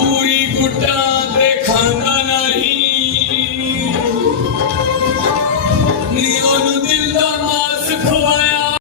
கூறி குட்டா